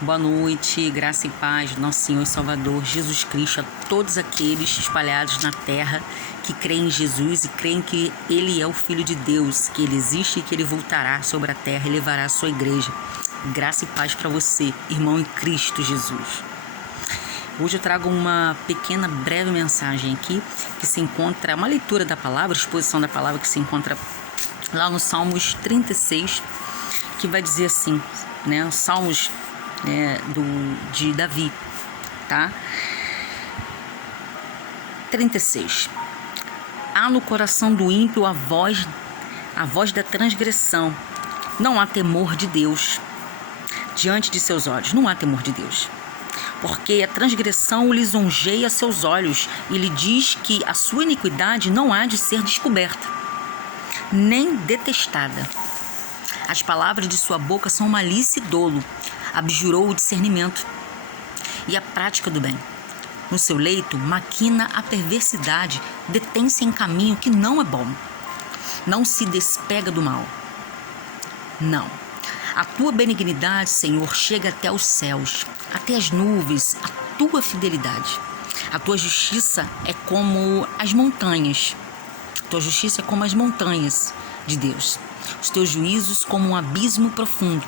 Boa noite, graça e paz do nosso Senhor e Salvador Jesus Cristo a todos aqueles espalhados na terra que creem em Jesus e creem que Ele é o Filho de Deus, que Ele existe e que Ele voltará sobre a terra e levará a sua igreja. Graça e paz para você, irmão em Cristo Jesus. Hoje eu trago uma pequena, breve mensagem aqui que se encontra, uma leitura da palavra, exposição da palavra que se encontra lá no Salmos 36, que vai dizer assim, né, os Salmos de Davi, tá? 36. Há no coração do ímpio a voz da transgressão. Não há temor de Deus diante de seus olhos. Não há temor de Deus. Porque a transgressão o lisonjeia seus olhos e lhe diz que a sua iniquidade não há de ser descoberta, nem detestada. As palavras de sua boca são malícia e dolo. Abjurou o discernimento e a prática do bem. No seu leito, maquina a perversidade, detém-se em caminho que não é bom. Não se despega do mal. Não. A tua benignidade, Senhor, chega até os céus, até as nuvens, a tua fidelidade. A tua justiça é como as montanhas. A tua justiça é como as montanhas de Deus. Os teus juízos como um abismo profundo.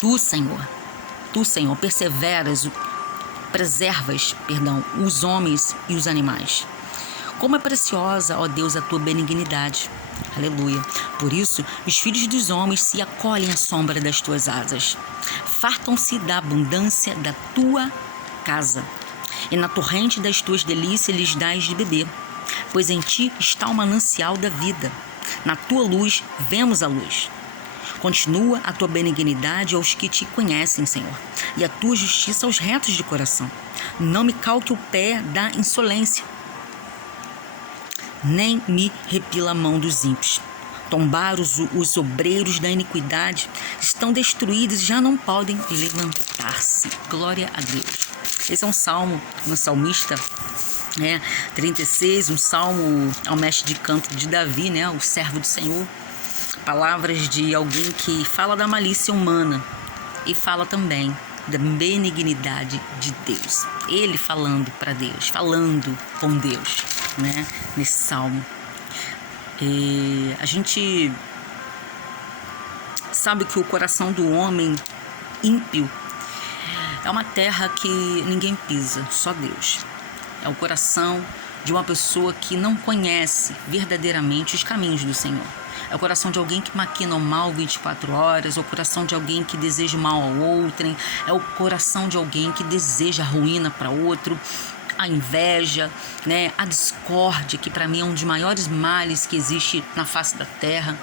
Tu, Senhor, preservas os homens e os animais. Como é preciosa, ó Deus, a tua benignidade. Aleluia. Por isso, os filhos dos homens se acolhem à sombra das tuas asas. Fartam-se da abundância da tua casa. E na torrente das tuas delícias lhes dás de beber. Pois em ti está o manancial da vida. Na tua luz vemos a luz. Continua a tua benignidade aos que te conhecem, Senhor, e a tua justiça aos retos de coração. Não me calque o pé da insolência, nem me repila a mão dos ímpios. Tombaram os obreiros da iniquidade, estão destruídos e já não podem levantar-se. Glória a Deus. Esse é um salmo, um salmista, 36, um salmo ao mestre de canto de Davi, o servo do Senhor. Palavras de alguém que fala da malícia humana e fala também da benignidade de Deus. Ele falando para Deus, falando com Deus, nesse salmo. E a gente sabe que o coração do homem ímpio é uma terra que ninguém pisa, só Deus. É o coração de uma pessoa que não conhece verdadeiramente os caminhos do Senhor. É o coração de alguém que maquina o mal 24 horas, é o coração de alguém que deseja o mal ao outrem, é o coração de alguém que deseja a ruína para outro, a inveja, a discórdia, que para mim é um dos maiores males que existe na face da terra,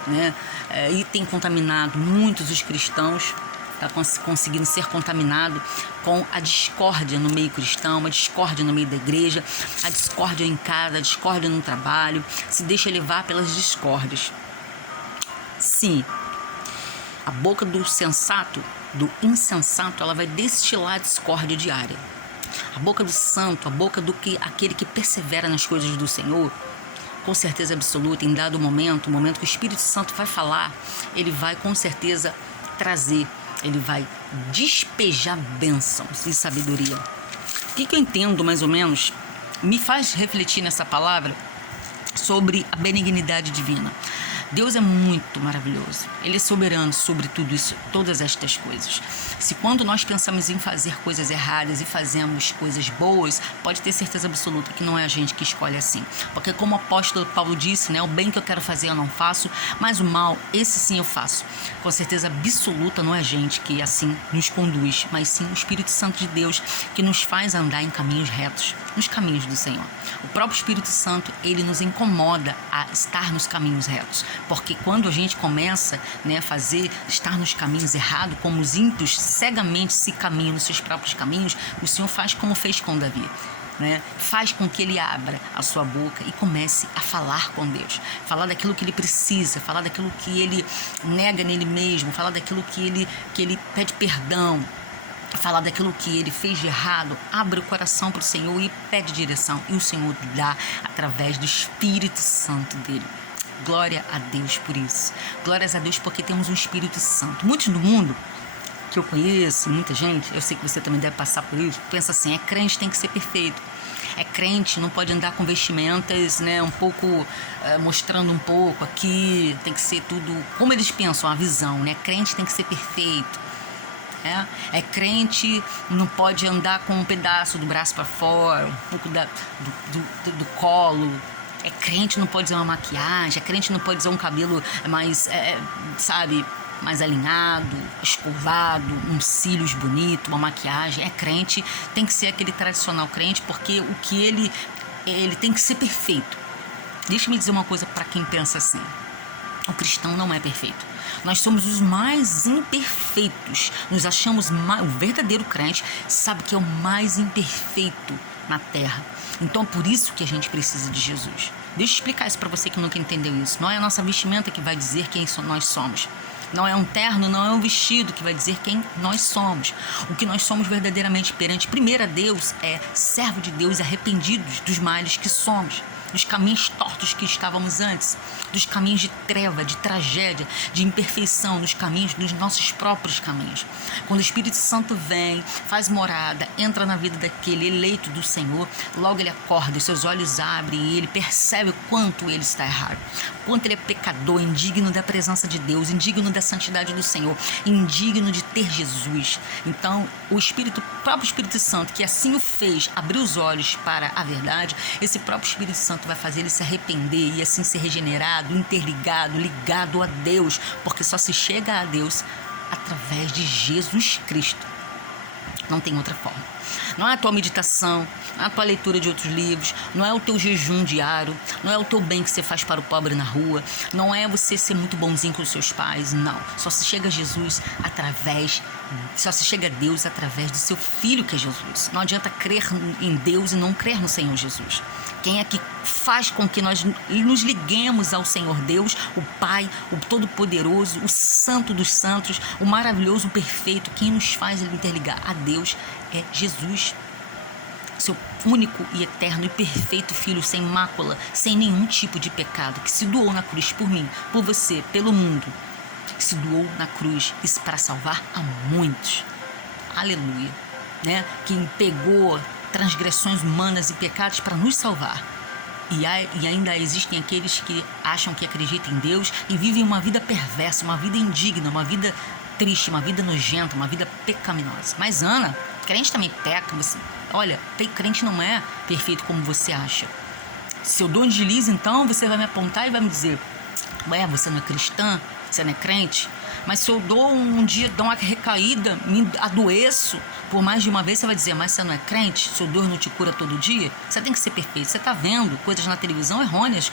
e tem contaminado muitos os cristãos. Está conseguindo ser contaminado com a discórdia no meio cristão, a discórdia no meio da igreja, a discórdia em casa, a discórdia no trabalho, se deixa levar pelas discórdias. Sim, a boca do sensato, do insensato, ela vai destilar a discórdia diária. A boca do santo, a boca aquele que persevera nas coisas do Senhor, com certeza absoluta, em dado momento, o momento que o Espírito Santo vai falar, ele vai com certeza trazer, ele vai despejar bênçãos e sabedoria. O que eu entendo mais ou menos, me faz refletir nessa palavra sobre a benignidade divina. Deus é muito maravilhoso. Ele é soberano sobre tudo isso, todas estas coisas. Se quando nós pensamos em fazer coisas erradas e fazemos coisas boas, pode ter certeza absoluta que não é a gente que escolhe assim. Porque como o apóstolo Paulo disse, o bem que eu quero fazer eu não faço, mas o mal, esse sim eu faço. Com certeza absoluta não é a gente que assim nos conduz, mas sim o Espírito Santo de Deus que nos faz andar em caminhos retos, nos caminhos do Senhor. O próprio Espírito Santo, ele nos incomoda a estar nos caminhos retos. Porque quando a gente começa a estar nos caminhos errados, como os ímpios cegamente se caminham nos seus próprios caminhos, o Senhor faz como fez com Davi. Faz com que ele abra a sua boca e comece a falar com Deus, falar daquilo que ele precisa, falar daquilo que ele nega nele mesmo, falar daquilo que ele pede perdão, falar daquilo que ele fez de errado. Abre o coração para o Senhor e pede direção, e o Senhor dá através do Espírito Santo dele. Glória a Deus por isso. Glórias a Deus porque temos um Espírito Santo. Muitos do mundo que eu conheço, muita gente, eu sei que você também deve passar por isso, pensa assim, é crente, tem que ser perfeito. É crente, não pode andar com vestimentas, né, um pouco, mostrando um pouco aqui, tem que ser tudo, como eles pensam, a visão, né, crente tem que ser perfeito. É crente, não pode andar com um pedaço do braço para fora, um pouco do colo. É crente, não pode usar uma maquiagem. É crente, não pode usar um cabelo mais, mais alinhado, escovado, uns cílios bonitos, uma maquiagem. É crente, tem que ser aquele tradicional crente, porque o que ele tem que ser perfeito. Deixa-me dizer uma coisa para quem pensa assim. O cristão não é perfeito. Nós somos os mais imperfeitos. Nos achamos o verdadeiro crente sabe que é o mais imperfeito na terra. Então é por isso que a gente precisa de Jesus. Deixa eu explicar isso para você que nunca entendeu isso. Não é a nossa vestimenta que vai dizer quem nós somos. Não é um terno, não é um vestido que vai dizer quem nós somos. O que nós somos verdadeiramente perante primeiro a Deus é servo de Deus, arrependidos dos males que somos, dos caminhos tortos que estávamos antes, dos caminhos de treva, de tragédia, de imperfeição, dos caminhos dos nossos próprios caminhos. Quando o Espírito Santo vem, faz morada, entra na vida daquele eleito do Senhor, logo ele acorda, os seus olhos abrem e ele percebe o quanto ele está errado, quanto ele é pecador, indigno da presença de Deus, indigno da santidade do Senhor, indigno de ter Jesus. Então, o próprio Espírito Santo, que assim o fez, abriu os olhos para a verdade, esse próprio Espírito Santo vai fazer ele se arrepender e assim ser regenerado, interligado, ligado a Deus, porque só se chega a Deus através de Jesus Cristo. Não tem outra forma. Não é a tua meditação, não é a tua leitura de outros livros, não é o teu jejum diário, não é o teu bem que você faz para o pobre na rua, não é você ser muito bonzinho com os seus pais, não. Só se chega a Deus através do seu Filho que é Jesus. Não adianta crer em Deus e não crer no Senhor Jesus. Quem é que faz com que nós nos liguemos ao Senhor Deus, o Pai, o Todo-Poderoso, o Santo dos Santos, o maravilhoso, o perfeito, quem nos faz interligar a Deus é Jesus, seu único e eterno e perfeito Filho, sem mácula, sem nenhum tipo de pecado, que se doou na cruz por mim, por você, pelo mundo, se doou na cruz isso para salvar a muitos. Aleluia, né? Quem pegou transgressões humanas e pecados para nos salvar. E ainda existem aqueles que acham que acreditam em Deus e vivem uma vida perversa, uma vida indigna, uma vida triste, uma vida nojenta, uma vida pecaminosa. Mas Ana, crente também peca. Olha, crente não é perfeito como você acha. Se eu dou um deslize, então você vai me apontar e vai me dizer: ué, você não é cristã? Você não é crente? Mas se eu dou um dia, dou uma recaída, me adoeço por mais de uma vez, você vai dizer: mas você não é crente? Seu Deus não te cura todo dia? Você tem que ser perfeito. Você está vendo coisas na televisão errôneas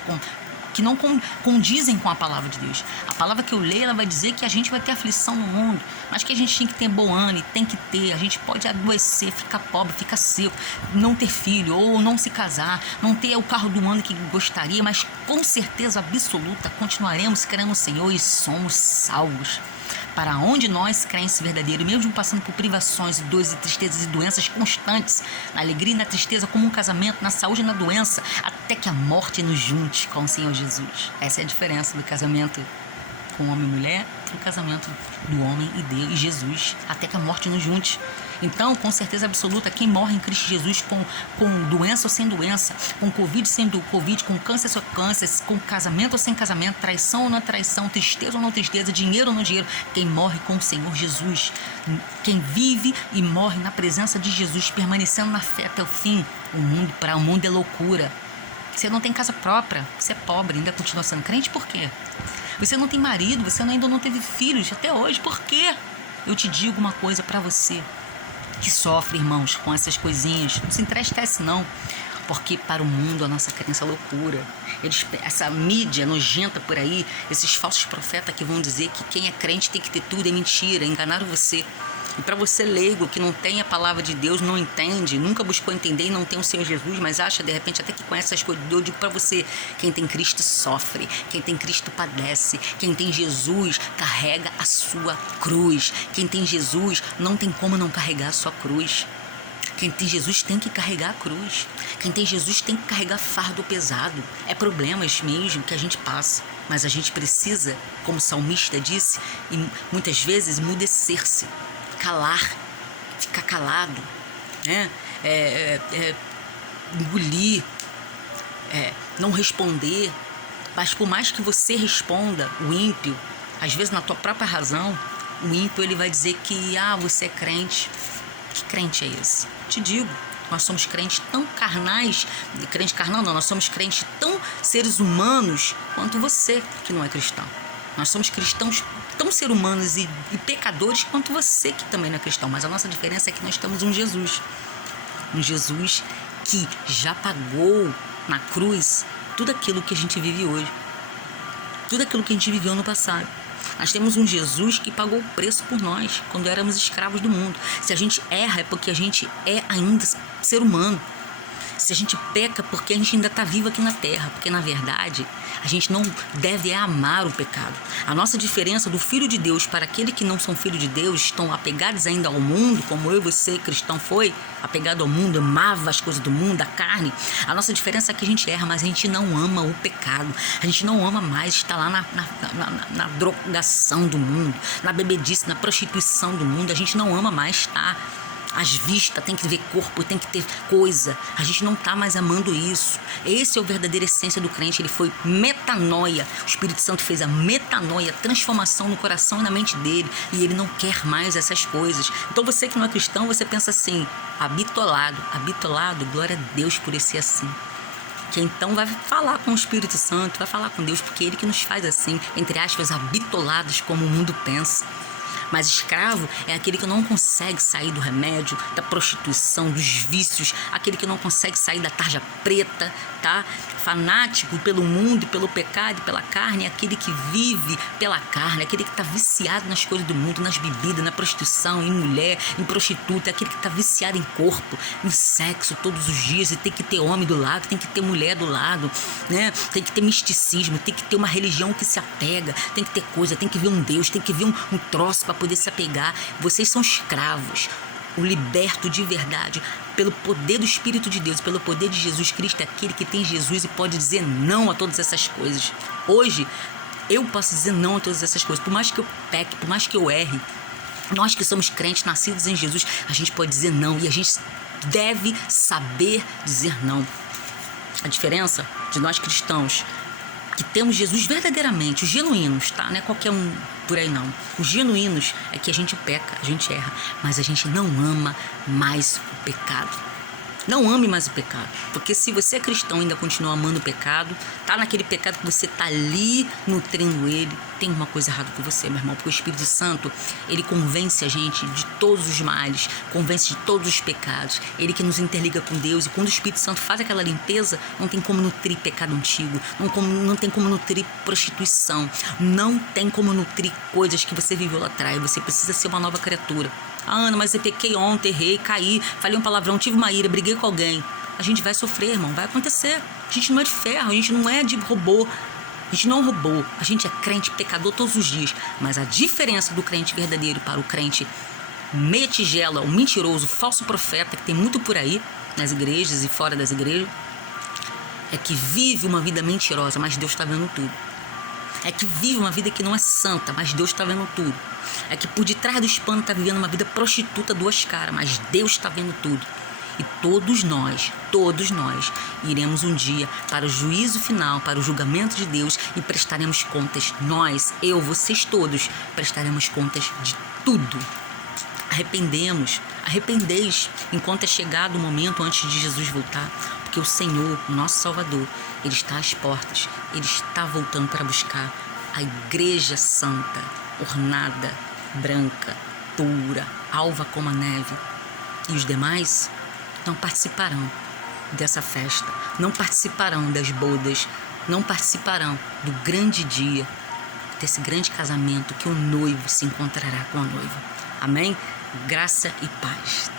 que não condizem com a palavra de Deus. A palavra que eu leio, ela vai dizer que a gente vai ter aflição no mundo, mas que a gente tem que ter bom ânimo, tem que ter. A gente pode adoecer, ficar pobre, ficar seco, não ter filho ou não se casar, não ter o carro do ano que gostaria, mas com certeza absoluta continuaremos crendo no Senhor e somos salvos. Para onde nós, crentes verdadeiros, mesmo passando por privações, dores e tristezas e doenças constantes, na alegria e na tristeza, como um casamento, na saúde e na doença, até que a morte nos junte com o Senhor Jesus. Essa é a diferença do casamento com homem e mulher, do casamento do homem e Deus e Jesus, até que a morte nos junte. Então, com certeza absoluta, quem morre em Cristo Jesus com doença ou sem doença, com Covid sem Covid, com câncer ou sem câncer, com casamento ou sem casamento, traição ou não traição, tristeza ou não tristeza, dinheiro ou não dinheiro, quem morre com o Senhor Jesus, quem vive e morre na presença de Jesus, permanecendo na fé até o fim, para o mundo é loucura. Você não tem casa própria, você é pobre, ainda continua sendo crente, por quê? Você não tem marido, você ainda não teve filhos até hoje, por quê? Eu te digo uma coisa para você que sofre, irmãos, com essas coisinhas, não se entristece não, porque para o mundo a nossa crença é loucura. Essa mídia nojenta por aí, esses falsos profetas que vão dizer que quem é crente tem que ter tudo, é mentira, enganaram você. E para você leigo, que não tem a palavra de Deus, não entende, nunca buscou entender e não tem o Senhor Jesus, mas acha de repente até que conhece essas coisas, eu digo para você: quem tem Cristo sofre, quem tem Cristo padece, quem tem Jesus carrega a sua cruz, quem tem Jesus não tem como não carregar a sua cruz. Quem tem Jesus tem que carregar a cruz. Quem tem Jesus tem que carregar fardo pesado. É problemas mesmo que a gente passa, mas a gente precisa, como o salmista disse, e muitas vezes, emudecer-se. calar, ficar calado, né? Engolir, não responder. Mas por mais que você responda, o ímpio, às vezes na tua própria razão, o ímpio ele vai dizer que você é crente. Que crente é esse? Te digo, nós somos crentes tão carnais, crente carnal não, nós somos crentes tão seres humanos quanto você que não é cristão. Nós somos cristãos tão seres humanos e pecadores quanto você que também não é cristão. Mas a nossa diferença é que nós temos um Jesus que já pagou na cruz tudo aquilo que a gente vive hoje, tudo aquilo que a gente viveu no passado. Nós temos um Jesus que pagou o preço por nós quando éramos escravos do mundo. Se a gente erra é porque a gente é ainda ser humano. Se a gente peca porque a gente ainda está vivo aqui na terra, porque na verdade a gente não deve amar o pecado. A nossa diferença do Filho de Deus para aqueles que não são filho de Deus, estão apegados ainda ao mundo, como eu e você, cristão, foi apegado ao mundo, amava as coisas do mundo, a carne. A nossa diferença é que a gente erra, mas a gente não ama o pecado. A gente não ama mais estar lá na drogação do mundo, na bebedice, na prostituição do mundo. A gente não ama mais estar às vistas, tem que ver corpo, tem que ter coisa. A gente não está mais amando isso. Esse é o verdadeira essência do crente. Ele foi metanoia. O Espírito Santo fez a metanoia, a transformação no coração e na mente dele. E ele não quer mais essas coisas. Então você que não é cristão, você pensa assim, habitolado. Habitolado, glória a Deus por esse assim. Que então vai falar com o Espírito Santo, vai falar com Deus, porque é ele que nos faz assim, entre aspas, habitolados como o mundo pensa. Mas escravo é aquele que não consegue sair do remédio, da prostituição, dos vícios, aquele que não consegue sair da tarja preta, tá? Fanático pelo mundo, pelo pecado e pela carne, é aquele que vive pela carne, aquele que está viciado nas coisas do mundo, nas bebidas, na prostituição, em mulher, em prostituta, aquele que está viciado em corpo, em sexo todos os dias, e tem que ter homem do lado, tem que ter mulher do lado, né? Tem que ter misticismo, tem que ter uma religião que se apega, tem que ter coisa, tem que ver um Deus, tem que ver um troço para poder se apegar. Vocês são escravos. O liberto de verdade, pelo poder do Espírito de Deus, pelo poder de Jesus Cristo, é aquele que tem Jesus e pode dizer não a todas essas coisas. Hoje, eu posso dizer não a todas essas coisas. Por mais que eu peque, por mais que eu erre, nós que somos crentes, nascidos em Jesus, a gente pode dizer não. E a gente deve saber dizer não. A diferença de nós cristãos, que temos Jesus verdadeiramente, os genuínos, tá? Não é qualquer um por aí não. Os genuínos é que a gente peca, a gente erra, mas a gente não ama mais o pecado. Não ame mais o pecado, porque se você é cristão e ainda continua amando o pecado, tá naquele pecado que você tá ali nutrindo ele, tem uma coisa errada com você, meu irmão, porque o Espírito Santo, ele convence a gente de todos os males, convence de todos os pecados, ele que nos interliga com Deus, e quando o Espírito Santo faz aquela limpeza, não tem como nutrir pecado antigo, não tem como nutrir prostituição, não tem como nutrir coisas que você viveu lá atrás, você precisa ser uma nova criatura. Ana, mas eu pequei ontem, errei, caí, falei um palavrão, tive uma ira, briguei com alguém. A gente vai sofrer, irmão, vai acontecer. A gente não é de ferro, a gente não é de robô. A gente não é um robô, a gente é crente pecador todos os dias. Mas a diferença do crente verdadeiro para o crente meia tigela, o mentiroso, o falso profeta, que tem muito por aí, nas igrejas e fora das igrejas, é que vive uma vida mentirosa, mas Deus está vendo tudo. É que vive uma vida que não é santa, mas Deus está vendo tudo. É que por detrás do pano está vivendo uma vida prostituta, duas caras, mas Deus está vendo tudo. E todos nós iremos um dia para o juízo final, para o julgamento de Deus, e prestaremos contas. Nós, eu, vocês todos, prestaremos contas de tudo. Arrependeis, enquanto é chegado o momento antes de Jesus voltar. Porque o Senhor, o nosso Salvador, Ele está às portas, Ele está voltando para buscar a igreja santa, ornada, branca, pura, alva como a neve. E os demais não participarão dessa festa, não participarão das bodas, não participarão do grande dia, desse grande casamento que o noivo se encontrará com a noiva. Amém? Graça e paz.